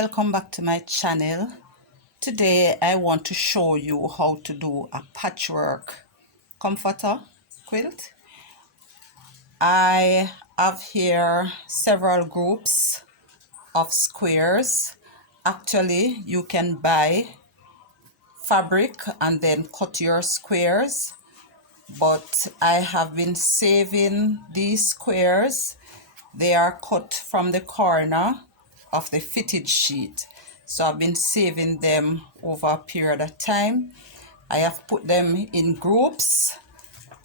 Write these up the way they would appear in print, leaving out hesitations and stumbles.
welcome back to my channel. Today I want to show you how to do a patchwork comforter quilt. I have here several groups of squares. Actually, you can buy fabric and then cut your squares, but I have been saving these squares. They are cut from the corner of the fitted sheet, so I've been saving them over a period of time. I have put them in groups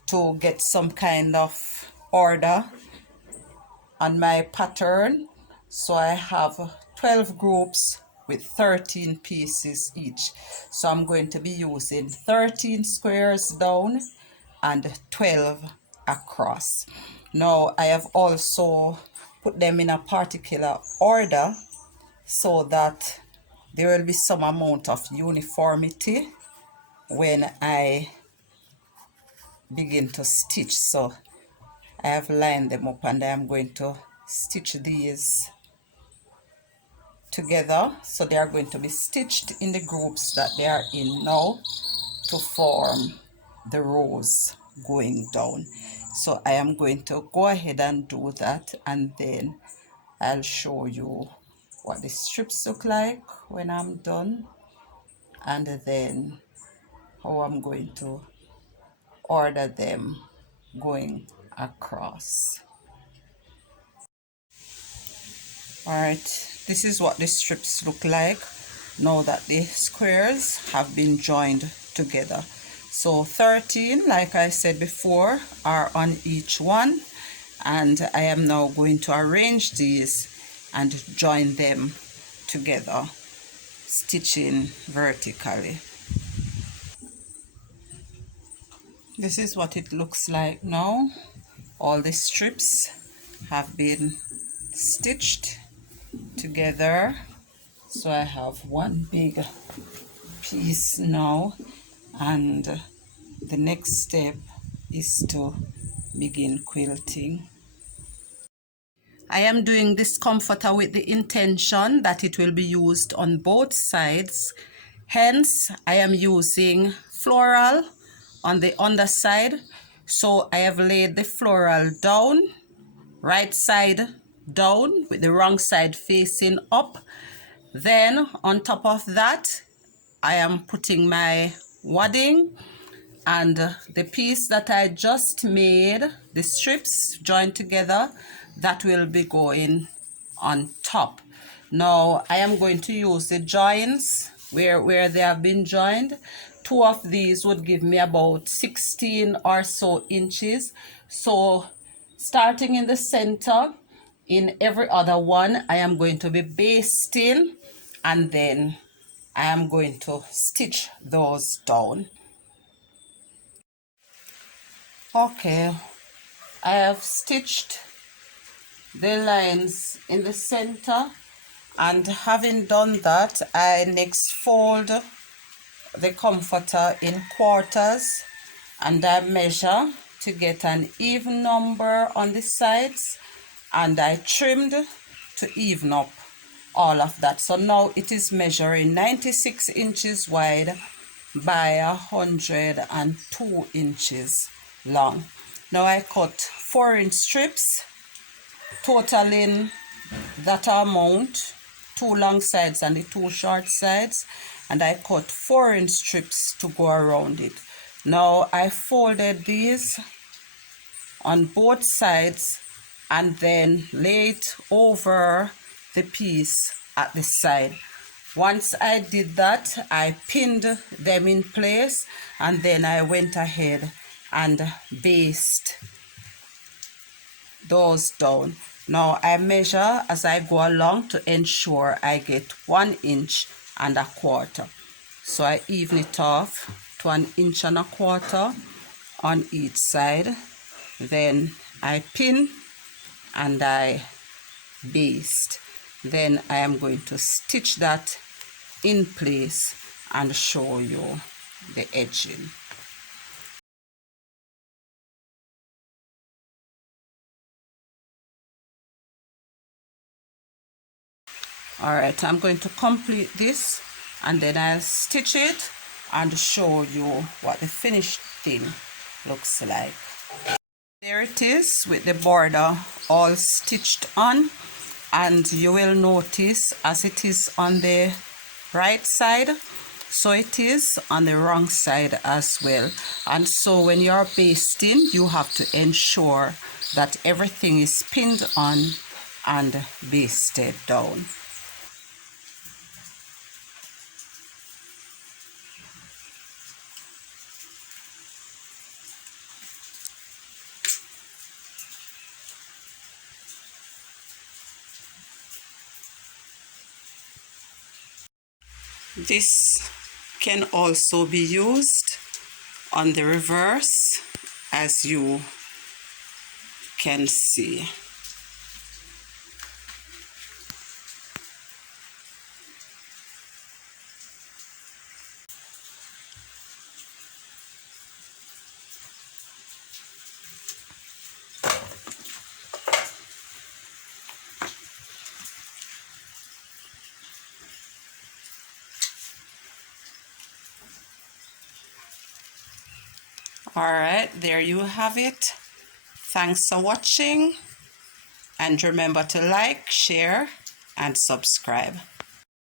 to get some kind of order on my pattern. So I have 12 groups with 13 pieces each. So I'm going to be using 13 squares down and 12 across. Now I have also put them in a particular order so that there will be some amount of uniformity when I begin to stitch. So I have lined them up and I'm going to stitch these together, so they are going to be stitched in the groups that they are in now to form the rows going down. So I am going to go ahead and do that, and then I'll show you what the strips look like when I'm done, and then how I'm going to order them going across. Alright, this is what the strips look like now that the squares have been joined together. So 13, like I said before, are on each one, and I am now going to arrange these and join them together, stitching vertically. This is what it looks like now. All the strips have been stitched together. So I have one big piece now, and the next step is to begin quilting. I am doing this comforter with the intention that it will be used on both sides. Hence, I am using floral on the underside. So I have laid the floral down, right side down with the wrong side facing up. Then on top of that, I am putting my wadding, and the piece that I just made, the strips joined together, that will be going on top. Now I am going to use the joins where they have been joined. Two of these would give me about 16 or so inches. So starting in the center, in every other one, I am going to be basting, and then I am going to stitch those down. Okay, I have stitched the lines in the center, and having done that, I next fold the comforter in quarters, and I measure to get an even number on the sides, and I trimmed to even up all of that. So now it is measuring 96 inches wide by 102 inches long. Now I cut 4-inch strips totaling that amount, 2 long sides and the 2 short sides, and I cut 4-inch strips to go around it. Now I folded these on both sides and then lay it over the piece at the side. Once I did that, I pinned them in place, and then I went ahead and basted those down. Now I measure as I go along to ensure I get 1 inch and a quarter. So I even it off to 1 inch and a quarter on each side. Then I pin and I baste. Then I am going to stitch that in place and show you the edging. All right, I'm going to complete this and then I'll stitch it and show you what the finished thing looks like. There it is with the border all stitched on, and you will notice as it is on the right side, so it is on the wrong side as well. And so when you're basting, you have to ensure that everything is pinned on and basted down. This can also be used on the reverse, as you can see. All right, there you have it. Thanks for watching, and remember to like, share, and subscribe.